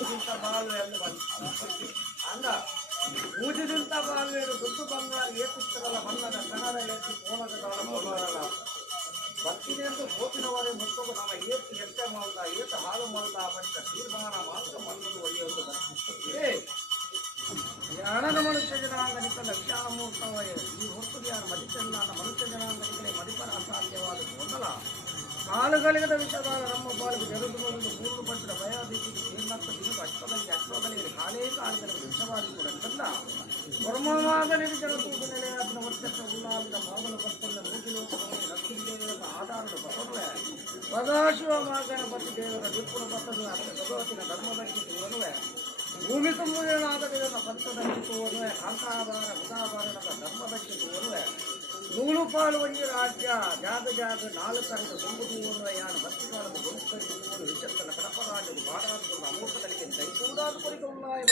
ಮೂಜುದಿಂತ ಬಾಳ್ವೆ ಎಂದು ಅಂದ ಮೂಜುದಿಂತ ಬಾಳ್ವೆಯನ್ನು ದುಡ್ಡು ಬಂಗಾರ ಏಪಿಸ್ತರಲ್ಲ ಮನ್ನದ ಕನ್ನಡ ಏತಿ ಪೋನದ ಭಕ್ತಿನೆಂದು ಹೋಪಿನವರೇ ಮುತ್ತವು ನಮ್ಮ ಏತಿ ಎಷ್ಟೇ ಮಲ್ದ ಏತ ಹಾಳು ಮಲ್ದ ಬಳಿಕ ತೀರ್ಮಾನ ಮಾತ್ರ ಮಲ್ಲದು ಒಳ್ಳೆಯದು ಬರ್ತಿದೆ ಹಣದ ಮನುಷ್ಯ ಜನಾಂಗನಿಕ ಲಕ್ಷಾಣ ಮೂರ್ತವಯ ಈ ಹೊತ್ತು ಯಾರು ಮದಿಚಂದಾನ ಮನುಷ್ಯ ಜನಾಂಗನಿಗೆ ಮದಿಪರ ಅಸಾಧ್ಯವಾದ ಮೊದಲ ಕಾಲುಗಳಿಗದ ವಿಷಯವಾದ ನಮ್ಮ ಬಾಳಿಗೆ ಜರುದು ಬರುವುದು ಪೂರ್ಣ ಪಟ್ಟದ ಭಯಾಭೀತಿಗೆ ತೀರ್ಣತ್ತ ದಿನಕ್ಕೆ ಅಶ್ವದಲ್ಲಿ ಕಾಲೇ ಕಾಲದಲ್ಲಿ ವಿಷವಾಗಿ ಕೂಡ ಕಂದ ಪರಮವಾಗ ನಿರ್ಜನ ತೂಕು ನೆಲೆಯಾದ ವರ್ಷಕ್ಕೆ ಉಲ್ಲಾಸಿದ ಮಾವನ ಪಟ್ಟದ ಮೂರ್ತಿ ಲೋಕದಲ್ಲಿ ಲಕ್ಷ್ಮೀದೇವರ ಆಧಾರದ ಬರುವೆ ಸದಾಶಿವ ಗಣಪತಿ ದೇವರ ವಿಪುರ ಪಟ್ಟದ ಭಗವತಿನ ಧರ್ಮದಲ್ಲಿ ತೋರುವೆ ಭೂಮಿ ತುಂಬುವುದೇನಾದರೆ ಪಂಚದಲ್ಲಿ ತೋರುವೆ ಕಾಂತಾಭಾರ ಬುಧಾಭಾರಣದ ಧರ್ಮದಲ್ಲಿ ತೋರುವೆ ನೂಲು ಪಾಲು ಒಂಜಿ ರಾಜ್ಯ ಜಾಗ ಜಾಗ ನಾಲ್ಕರಿಂದ ತುಂಬುವುದು ಯಾನು ಭಕ್ತಿಕಾಲದ ಗುರುಕರಿಸುವುದು ವಿಷತ್ತನ ಕಡಪರಾಜರು ಬಾಡಾದುಗಳ ಅಮೂರ್ತಗಳಿಗೆ ದೈಸೂದಾದ ಕೊರಿಕೆ ಉಳ್ಳಾಯ